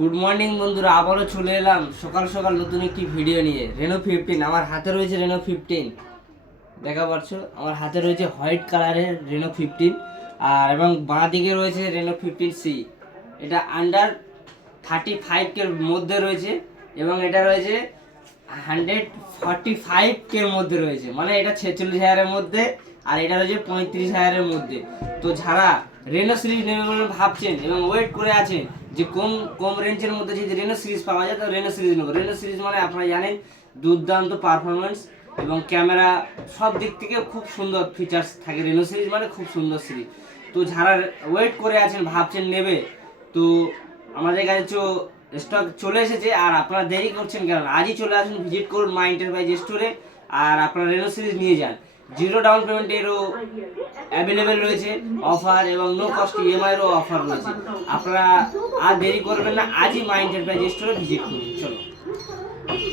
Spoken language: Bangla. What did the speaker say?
গুড মর্নিং বন্ধুরা, আবারও চলে এলাম সকাল সকাল নতুন একটি ভিডিও নিয়ে। রেনো 15 আমার হাতে রয়েছে। রেনো 15 দেখা পাচ্ছ, আমার হাতে রয়েছে হোয়াইট কালারের রেনো 15 আর এবং বাঁ দিকে রয়েছে রেনো 15C। এটা আন্ডার 35 কের মধ্যে রয়েছে এবং এটা রয়েছে 145 কের মধ্যে রয়েছে, মানে এটা 46,000-এর মধ্যে আর এটা রয়েছে 35,000-এর মধ্যে। তো যারা রেনো সিরিজ নেবে বলে ভাবছেন এবং ওয়েট করে আছেন যে কম কম রেঞ্জের মধ্যে যদি রেনো সিরিজ পাওয়া যায় তো রেনো সিরিজ নেবো। রেনো সিরিজ মানে আপনারা জানেন দুর্দান্ত পারফরমেন্স এবং ক্যামেরা সব দিক থেকে খুব সুন্দর ফিচার্স থাকে। রেনো সিরিজ মানে খুব সুন্দর সিরিজ। তো যারা ওয়েট করে আছেন ভাবছেন নেবে, তো আমাদের কাছে স্টক চলে এসেছে। আর আপনারা দেরি করছেন কেন? আজই চলে আসুন, ভিজিট করুন মা এন্টারপ্রাইজ স্টোরে আর আপনারা রেনো সিরিজ নিয়ে যান। জিরো ডাউন পেমেন্টেরও অ্যাভেলেবেল রয়েছে অফার এবং নো কস্ট ইএমআইয়েরও অফার রয়েছে। আপনারা আর দেরি করবেন না, আজই মা এন্টারপ্রাইজ স্টোরে ভিজিট করুন। চলো।